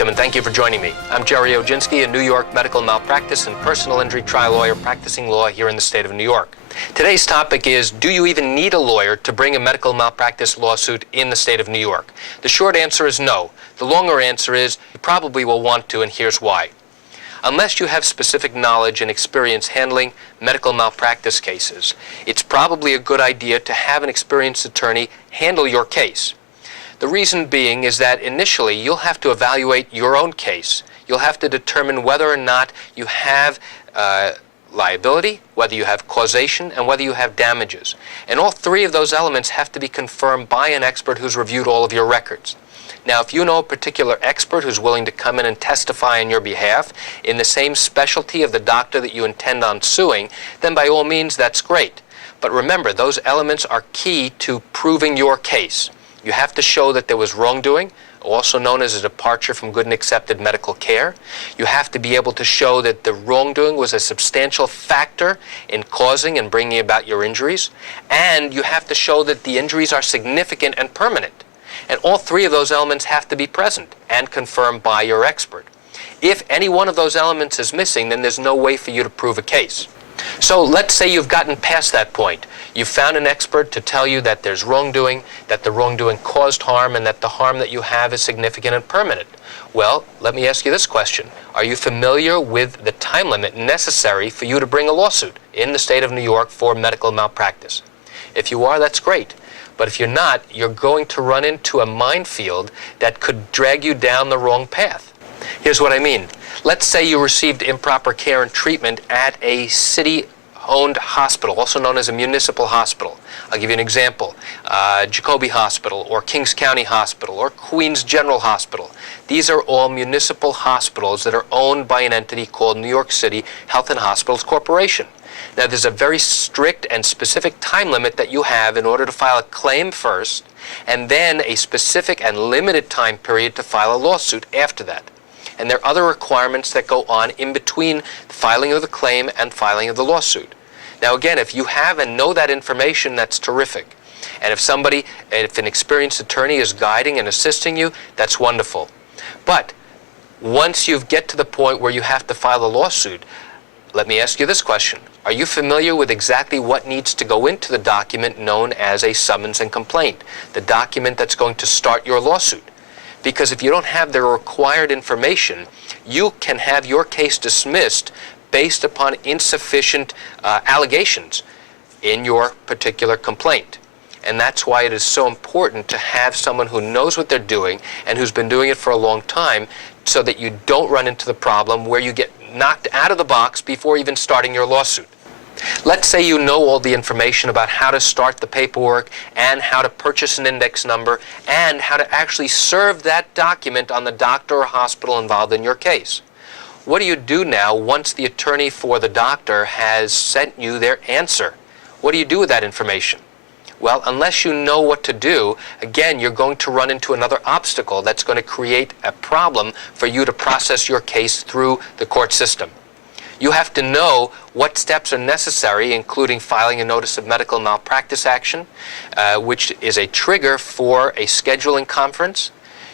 Welcome and thank you for joining me. I'm Gerry Oginski, a New York medical malpractice and personal injury trial lawyer practicing law here in the state of New York. Today's topic is, do you even need a lawyer to bring a medical malpractice lawsuit in the state of New York? The short answer is no. The longer answer is, you probably will want to, and here's why. Unless you have specific knowledge and experience handling medical malpractice cases, it's probably a good idea to have an experienced attorney handle your case. The reason being is that initially you'll have to evaluate your own case. You'll have to determine whether or not you have liability, whether you have causation, and whether you have damages. And all three of those elements have to be confirmed by an expert who's reviewed all of your records. Now, if you know a particular expert who's willing to come in and testify on your behalf in the same specialty of the doctor that you intend on suing, then by all means, that's great. But remember, those elements are key to proving your case. You have to show that there was wrongdoing, also known as a departure from good and accepted medical care. You have to be able to show that the wrongdoing was a substantial factor in causing and bringing about your injuries. And you have to show that the injuries are significant and permanent. And all three of those elements have to be present and confirmed by your expert. If any one of those elements is missing, then there's no way for you to prove a case. So let's say you've gotten past that point. You've found an expert to tell you that there's wrongdoing, that the wrongdoing caused harm, and that the harm that you have is significant and permanent. Well, let me ask you this question. Are you familiar with the time limit necessary for you to bring a lawsuit in the state of New York for medical malpractice? If you are, that's great. But if you're not, you're going to run into a minefield that could drag you down the wrong path. Here's what I mean. Let's say you received improper care and treatment at a city-owned hospital, also known as a municipal hospital. I'll give you an example. Jacoby Hospital, or Kings County Hospital, or Queens General Hospital. These are all municipal hospitals that are owned by an entity called New York City Health and Hospitals Corporation. Now, there's a very strict and specific time limit that you have in order to file a claim first, and then a specific and limited time period to file a lawsuit after that. And there are other requirements that go on in between the filing of the claim and filing of the lawsuit. Now, again, if you have and know that information, that's terrific. And if an experienced attorney is guiding and assisting you, that's wonderful. But once you get to the point where you have to file a lawsuit, let me ask you this question. Are you familiar with exactly what needs to go into the document known as a summons and complaint, the document that's going to start your lawsuit? Because if you don't have the required information, you can have your case dismissed based upon insufficient allegations in your particular complaint. And that's why it is so important to have someone who knows what they're doing and who's been doing it for a long time, so that you don't run into the problem where you get knocked out of the box before even starting your lawsuit. Let's say you know all the information about how to start the paperwork and how to purchase an index number and how to actually serve that document on the doctor or hospital involved in your case. What do you do now once the attorney for the doctor has sent you their answer? What do you do with that information? Well, unless you know what to do, again, you're going to run into another obstacle that's going to create a problem for you to process your case through the court system. You have to know what steps are necessary, including filing a notice of medical malpractice action, which is a trigger for a scheduling conference.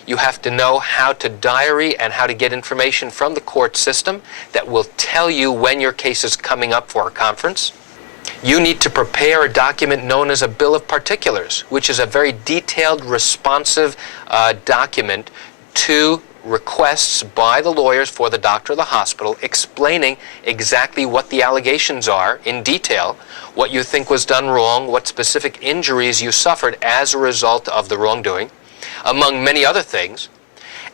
You have to know how to diary and how to get information from the court system that will tell you when your case is coming up for a conference. You need to prepare a document known as a bill of particulars, which is a very detailed, responsive document to requests by the lawyers for the doctor or the hospital, explaining exactly what the allegations are in detail, what you think was done wrong, what specific injuries you suffered as a result of the wrongdoing, among many other things.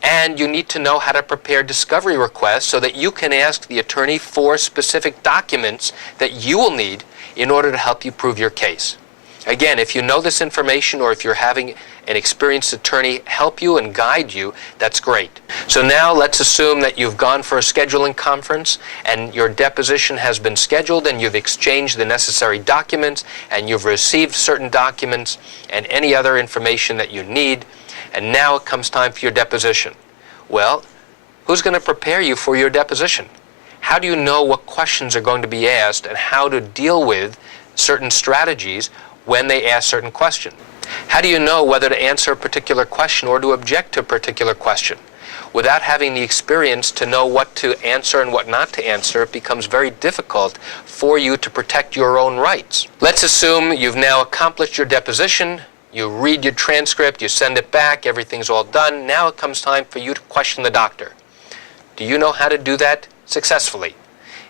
And you need to know how to prepare discovery requests so that you can ask the attorney for specific documents that you will need in order to help you prove your case. Again, if you know this information, or if you're having an experienced attorney help you and guide you, that's great. So now let's assume that you've gone for a scheduling conference and your deposition has been scheduled and you've exchanged the necessary documents and you've received certain documents and any other information that you need, and now it comes time for your deposition. Well, who's going to prepare you for your deposition? How do you know what questions are going to be asked and how to deal with certain strategies when they ask certain questions? How do you know whether to answer a particular question or to object to a particular question? Without having the experience to know what to answer and what not to answer, it becomes very difficult for you to protect your own rights. Let's assume you've now accomplished your deposition, you read your transcript, you send it back, everything's all done. Now it comes time for you to question the doctor. Do you know how to do that successfully?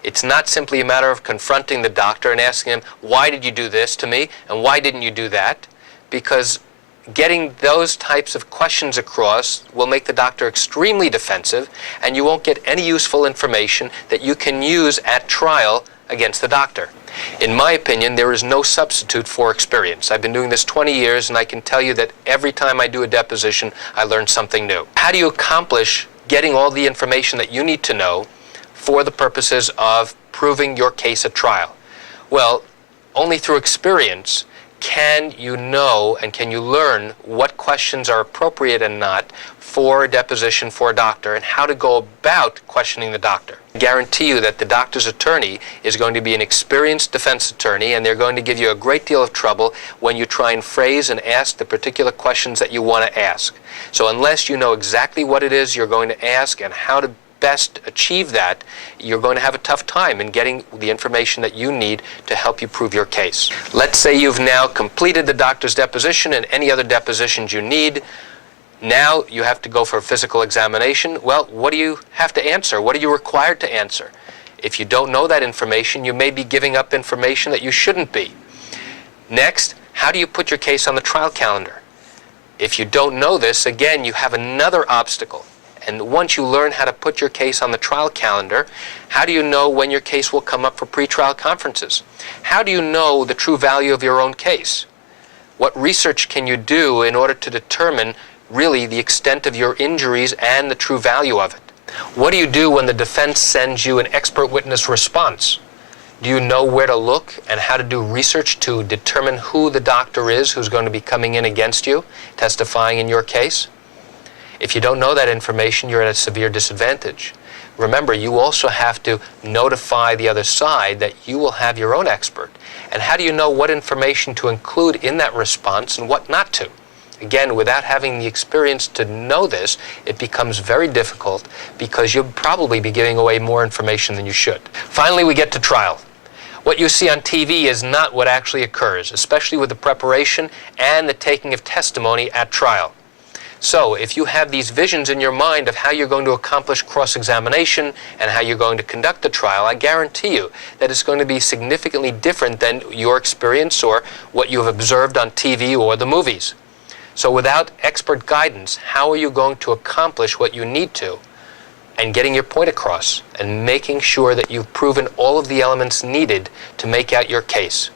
It's not simply a matter of confronting the doctor and asking him, why did you do this to me and why didn't you do that? Because getting those types of questions across will make the doctor extremely defensive, and you won't get any useful information that you can use at trial against the doctor. In my opinion, there is no substitute for experience. I've been doing this 20 years, and I can tell you that every time I do a deposition, I learn something new. How do you accomplish getting all the information that you need to know for the purposes of proving your case at trial? Well, only through experience can you know and can you learn what questions are appropriate and not for a deposition for a doctor and how to go about questioning the doctor. I guarantee you that the doctor's attorney is going to be an experienced defense attorney, and they're going to give you a great deal of trouble when you try and phrase and ask the particular questions that you want to ask. So unless you know exactly what it is you're going to ask and how to best achieve that, you're going to have a tough time in getting the information that you need to help you prove your case. Let's say you've now completed the doctor's deposition and any other depositions you need. Now you have to go for a physical examination. Well, what do you have to answer? What are you required to answer? If you don't know that information, you may be giving up information that you shouldn't be. Next, how do you put your case on the trial calendar? If you don't know this, again, you have another obstacle. And once you learn how to put your case on the trial calendar, how do you know when your case will come up for pretrial conferences? How do you know the true value of your own case? What research can you do in order to determine really the extent of your injuries and the true value of it? What do you do when the defense sends you an expert witness response? Do you know where to look and how to do research to determine who the doctor is who's going to be coming in against you, testifying in your case? If you don't know that information, you're at a severe disadvantage. Remember, you also have to notify the other side that you will have your own expert. And how do you know what information to include in that response and what not to? Again, without having the experience to know this, it becomes very difficult because you'll probably be giving away more information than you should. Finally, we get to trial. What you see on TV is not what actually occurs, especially with the preparation and the taking of testimony at trial. So if you have these visions in your mind of how you're going to accomplish cross-examination and how you're going to conduct the trial, I guarantee you that it's going to be significantly different than your experience or what you have observed on TV or the movies. So without expert guidance, how are you going to accomplish what you need to and getting your point across and making sure that you've proven all of the elements needed to make out your case?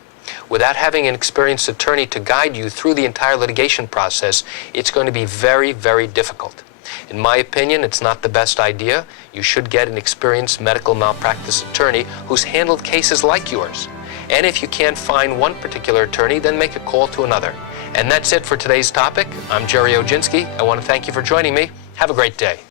Without having an experienced attorney to guide you through the entire litigation process, it's going to be very, very difficult. In my opinion, it's not the best idea. You should get an experienced medical malpractice attorney who's handled cases like yours. And if you can't find one particular attorney, then make a call to another. And that's it for today's topic. I'm Gerry Oginski. I want to thank you for joining me. Have a great day.